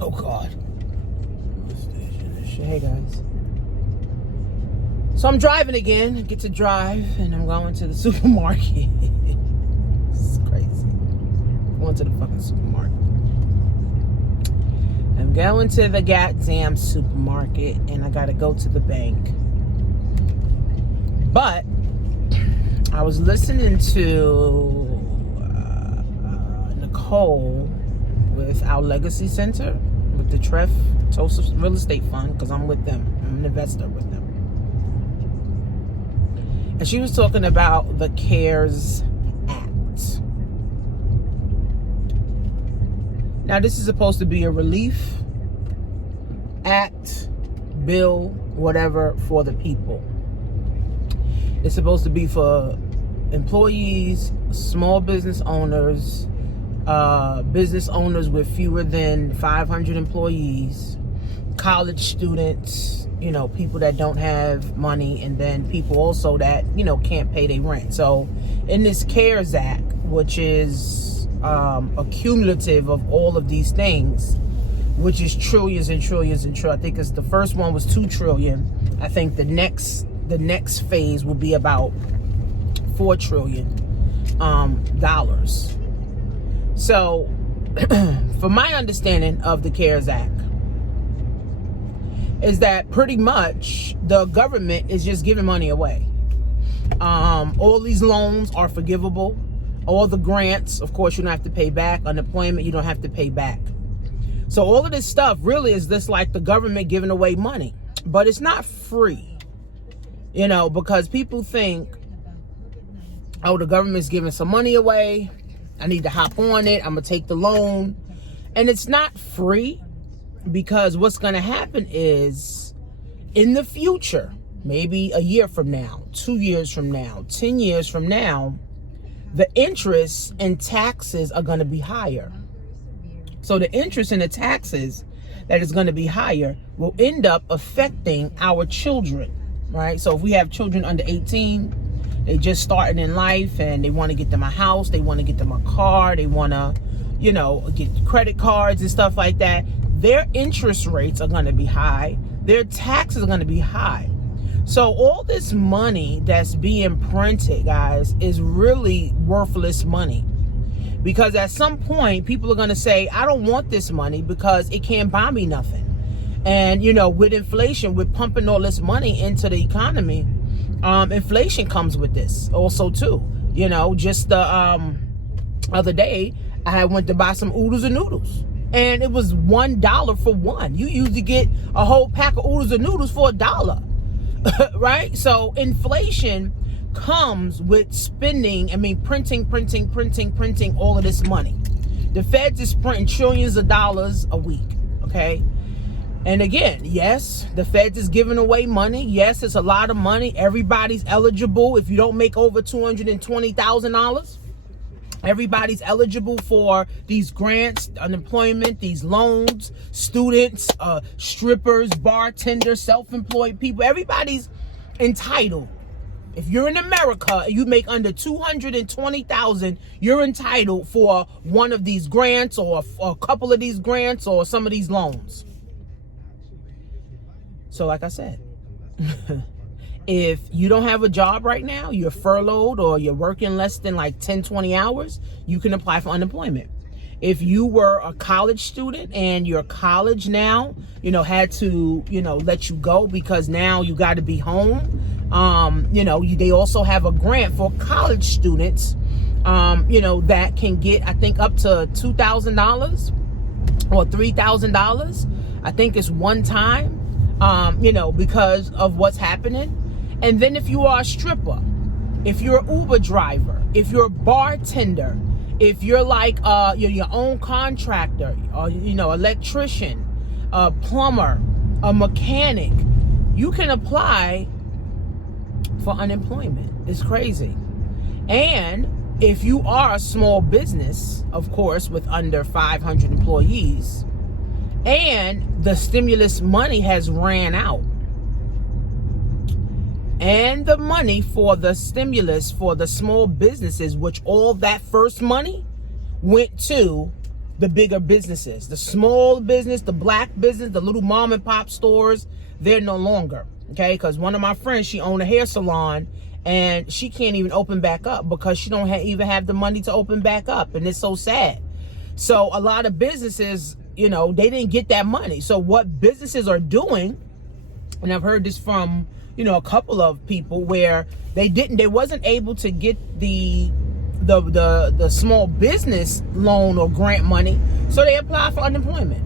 Oh God. Hey guys. So I'm driving again. I get to drive and I'm going to the supermarket. It's crazy. Going to the fucking supermarket. I'm going to the goddamn supermarket and I gotta go to the bank. But I was listening to Nicole with Our Legacy Center with the Treff Tulsa Real Estate Fund, because I'm with them. I'm an investor with them. And she was talking about the CARES Act. Now, this is supposed to be a relief act, bill, whatever, for the people. It's supposed to be for employees, small business owners with fewer than 500 employees, college students, people that don't have money, and then people also that, can't pay their rent. So in this CARES Act, which is a cumulative of all of these things, which is trillions and trillions and trillions. I think the first one was 2 trillion. I think the next phase will be about $4 trillion dollars. So, from my understanding of the CARES Act, is that pretty much the government is just giving money away. All these loans are forgivable. All the grants, of course, you don't have to pay back. Unemployment, you don't have to pay back. So all of this stuff really is just like the government giving away money. But it's not free, because people think, oh, the government's giving some money away. I need to hop on it. I'm going to take the loan. And it's not free, because what's going to happen is in the future, maybe a year from now, 2 years from now, 10 years from now, the interest and taxes are going to be higher. So the interest and the taxes that is going to be higher will end up affecting our children, right? So if we have children under 18, they just starting in life and they want to get them a house, they want to get them a car, they want to, get credit cards and stuff like that. Their interest rates are going to be high. Their taxes are going to be high. So all this money that's being printed, guys, is really worthless money. Because at some point, people are going to say, I don't want this money because it can't buy me nothing. And, with inflation, with pumping all this money into the economy, inflation comes with this also, too. Just the other day, I went to buy some oodles and noodles. And it was $1 for one. You usually get a whole pack of oodles and noodles for $1. Right? So inflation comes with spending, printing all of this money. The Feds is printing trillions of dollars a week, okay? And again, yes, the Feds is giving away money. Yes, it's a lot of money. Everybody's eligible. If you don't make over $220,000, everybody's eligible for these grants, unemployment, these loans, students, strippers, bartenders, self-employed people. Everybody's entitled. If you're in America and you make under $220,000, you're entitled for one of these grants or a couple of these grants or some of these loans. So like I said, if you don't have a job right now, you're furloughed or you're working less than like 10, 20 hours, you can apply for unemployment. If you were a college student and your college now, had to, let you go because now you got to be home. They also have a grant for college students, that can get, I think, up to $2,000 or $3,000. I think it's one time, because of what's happening. And then if you are a stripper, if you're an Uber driver, if you're a bartender, if you're like you're your own contractor, or electrician, a plumber, a mechanic, you can apply for unemployment. It's crazy. And if you are a small business, of course, with under 500 employees, and the stimulus money has ran out, and the money for the stimulus for the small businesses, which all that first money went to the bigger businesses. The small business, the black business, the little mom and pop stores, they're no longer. Okay, because one of my friends, she owned a hair salon, and she can't even open back up because she don't even have the money to open back up, and it's so sad. So a lot of businesses, you know, they didn't get that money. So what businesses are doing, and I've heard this from, you know, a couple of people where they wasn't able to get the small business loan or grant money, so they apply for unemployment.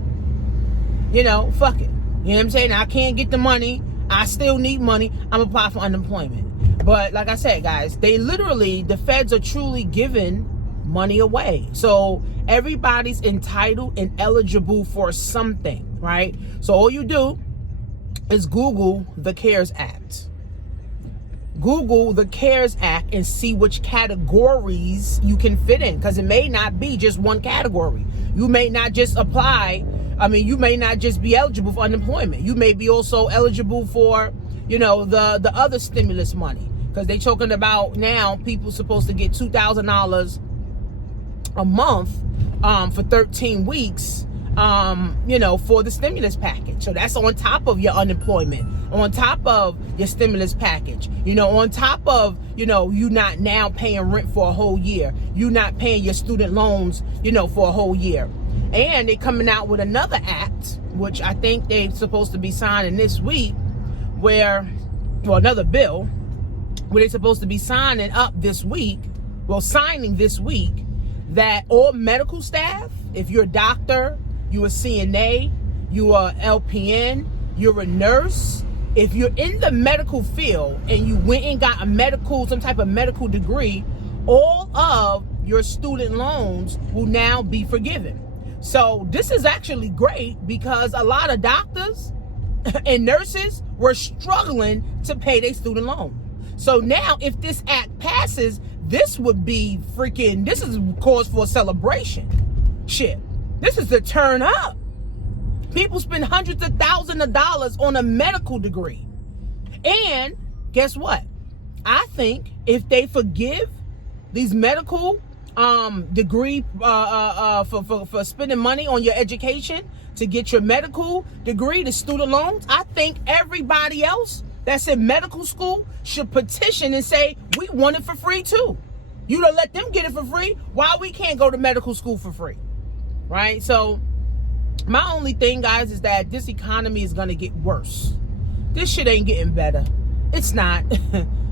You know, fuck it. You know what I'm saying? I can't get the money. I still need money. I'm applying for unemployment. But like I said, guys, the feds are truly giving money away. So everybody's entitled and eligible for something, right? So all you do is Google the CARES Act. Google the CARES Act and see which categories you can fit in, because it may not be just one category. You may not just apply. I mean, you may not just be eligible for unemployment. You may be also eligible for, you know, the other stimulus money, because they're talking about now people supposed to get $2,000 a month for 13 weeks, you know, for the stimulus package. So that's on top of your unemployment, on top of your stimulus package, you know, on top of, you know, you not now paying rent for a whole year. You not paying your student loans, you know, for a whole year. And they're coming out with another act, which I think they're supposed to be signing this week, another bill, where they're supposed to be signing this week, that all medical staff, if you're a doctor, you're a CNA, you're a LPN, you're a nurse, if you're in the medical field and you went and got some type of medical degree, all of your student loans will now be forgiven. So this is actually great, because a lot of doctors and nurses were struggling to pay their student loan. So now if this act passes, this is cause for a celebration. Shit. This is a turn up. People spend hundreds of thousands of dollars on a medical degree. And guess what? I think if they forgive these medical degree for spending money on your education to get your medical degree, the student loans, I think everybody else that's in medical school should petition and say, we want it for free too. You don't let them get it for free. Why we can't go to medical school for free? Right? So my only thing, guys, is that this economy is going to get worse. This shit ain't getting better. It's not.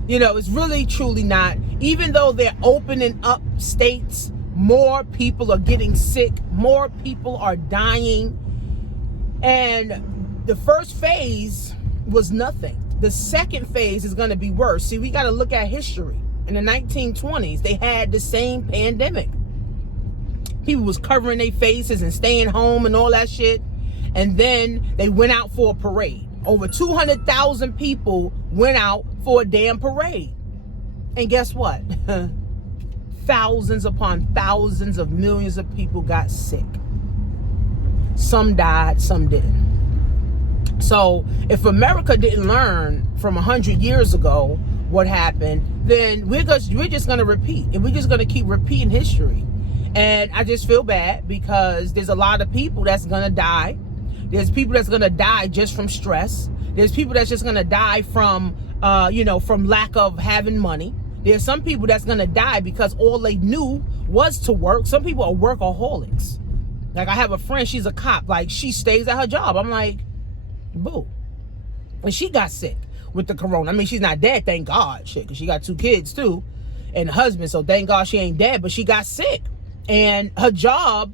You know, it's really, truly not. Even though they're opening up states, more people are getting sick. More people are dying. And the first phase was nothing. The second phase is going to be worse. See, we got to look at history. In the 1920s, they had the same pandemic. People was covering their faces and staying home and all that shit. And then they went out for a parade. Over 200,000 people went out for a damn parade. And guess what? Thousands upon thousands of millions of people got sick. Some died, some didn't. So if America didn't learn from 100 years ago what happened, then we're just going to repeat. And we're just going to keep repeating history. And I just feel bad, because there's a lot of people that's going to die. There's people that's going to die just from stress. There's people that's just going to die from, from lack of having money. There's some people that's going to die because all they knew was to work. Some people are workaholics. Like, I have a friend, she's a cop. Like, she stays at her job. I'm like, boo. And she got sick with the corona. I mean, she's not dead, thank God. Shit, because she got 2 kids too and a husband. So thank God she ain't dead, but she got sick. And her job,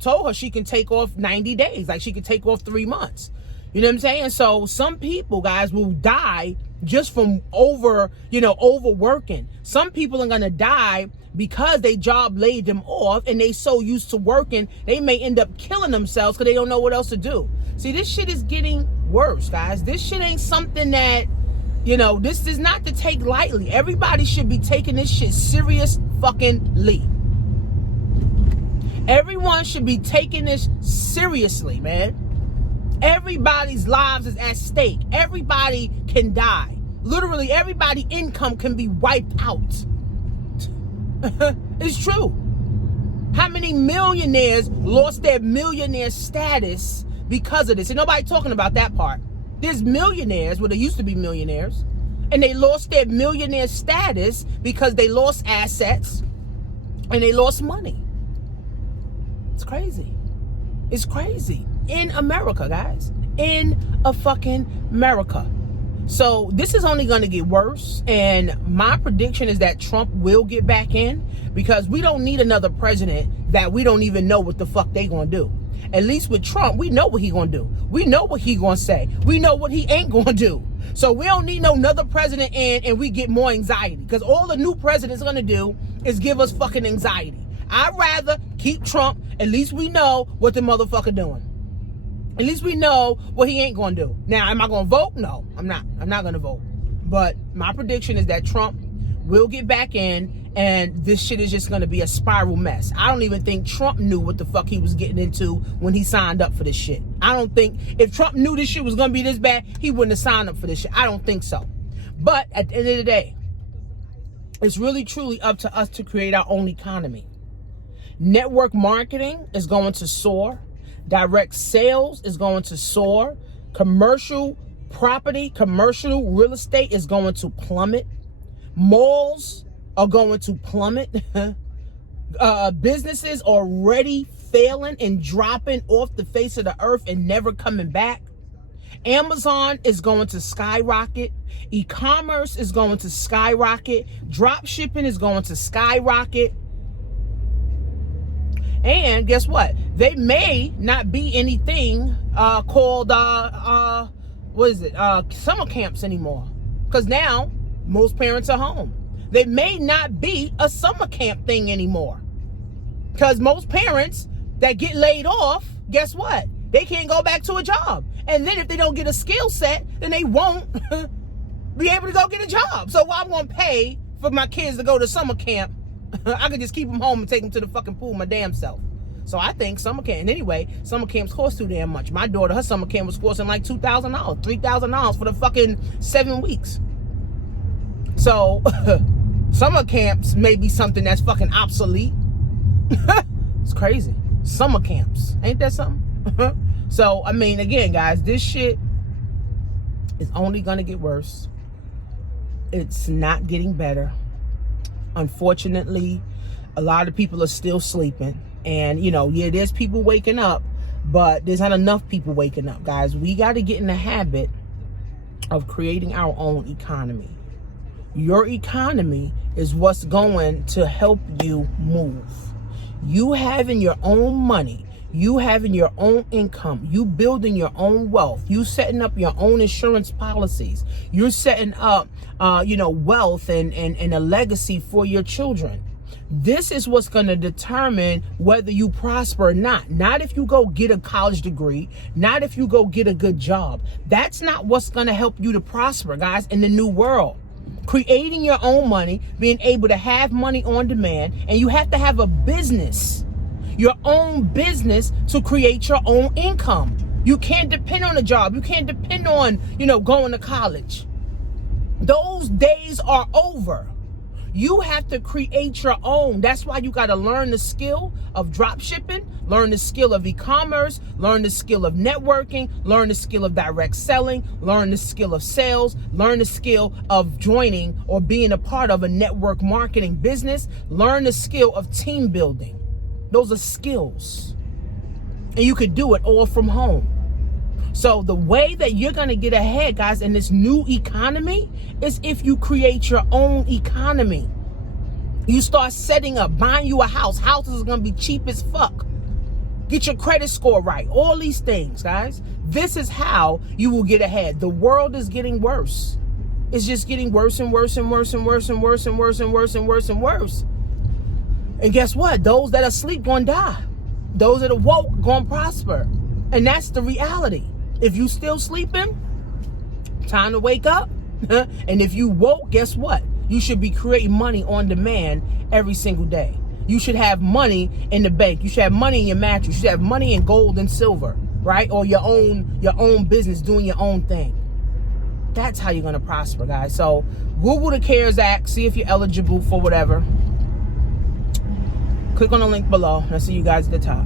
told her she can take off 90 days. Like, she can take off 3 months. You know what I'm saying? So some people, guys, will die just from overworking. Some people are going to die because their job laid them off and they so used to working, they may end up killing themselves because they don't know what else to do. See, this shit is getting worse, guys. This shit ain't something that, this is not to take lightly. Everybody should be taking this shit serious fucking-ly. Everyone should be taking this seriously, man. Everybody's lives is at stake. Everybody can die. Literally, everybody's income can be wiped out. It's true. How many millionaires lost their millionaire status because of this? And nobody talking about that part. There's millionaires, well, they used to be millionaires, and they lost their millionaire status because they lost assets and they lost money. It's crazy. It's crazy. In America, guys. In a fucking America. So this is only going to get worse. And my prediction is that Trump will get back in, because we don't need another president that we don't even know what the fuck they going to do. At least with Trump, we know what he going to do. We know what he going to say. We know what he ain't going to do. So we don't need no another president in and we get more anxiety, because all the new president's going to do is give us fucking anxiety. I'd rather keep Trump. At least we know what the motherfucker doing. At least we know what he ain't going to do. Now, am I going to vote? No, I'm not. I'm not going to vote. But my prediction is that Trump will get back in, and this shit is just going to be a spiral mess. I don't even think Trump knew what the fuck he was getting into when he signed up for this shit. I don't think, if Trump knew this shit was going to be this bad, he wouldn't have signed up for this shit. I don't think so. But at the end of the day, it's really truly up to us to create our own economy. Network marketing is going to soar. Direct sales is going to soar. Commercial property, commercial real estate is going to plummet. Malls are going to plummet. Businesses already failing and dropping off the face of the earth and never coming back. Amazon is going to skyrocket. E-commerce is going to skyrocket. Drop shipping is going to skyrocket. And guess what? They may not be anything called summer camps anymore, because now most parents are home. They may not be a summer camp thing anymore, because most parents that get laid off, guess what? They can't go back to a job. And then if they don't get a skill set, then they won't be able to go get a job. So I'm going to pay for my kids to go to summer camp. I could just keep them home and take them to the fucking pool my damn self. So I think summer camp, and anyway, summer camps cost too damn much. My daughter, her summer camp was costing like $2,000, $3,000 for the fucking 7 weeks. So summer camps may be something that's fucking obsolete. It's crazy. Summer camps. Ain't that something? So, I mean, again, guys, this shit is only going to get worse. It's not getting better. Unfortunately, a lot of people are still sleeping. And, you know, yeah, there's people waking up, but there's not enough people waking up, guys. We got to get in the habit of creating our own economy. Your economy is what's going to help you move. You having your own money, you having your own income, you building your own wealth, you setting up your own insurance policies, you're setting up, wealth and a legacy for your children. This is what's going to determine whether you prosper or not. Not if you go get a college degree, not if you go get a good job. That's not what's going to help you to prosper, guys, in the new world. Creating your own money, being able to have money on demand, and you have to have a business, your own business, to create your own income. You can't depend on a job. You can't depend on, going to college. Those days are over. You have to create your own. That's why you got to learn the skill of drop shipping, learn the skill of e-commerce, learn the skill of networking, learn the skill of direct selling, learn the skill of sales, learn the skill of joining or being a part of a network marketing business, learn the skill of team building. Those are skills. And you could do it all from home. So the way that you're going to get ahead, guys, in this new economy is if you create your own economy. You start setting up, buying you a house. Houses are going to be cheap as fuck. Get your credit score right. All these things, guys. This is how you will get ahead. The world is getting worse. It's just getting worse and worse and worse and worse and worse and worse and worse and worse and worse. And guess what? Those that are asleep going to die. Those that are woke going to prosper. And that's the reality. If you still sleeping, time to wake up. And if you woke, guess what? You should be creating money on demand every single day. You should have money in the bank. You should have money in your mattress. You should have money in gold and silver, right? Or your own business, doing your own thing. That's how you're going to prosper, guys. So Google the CARES Act, see if you're eligible for whatever. Click on the link below, and I'll see you guys at the top.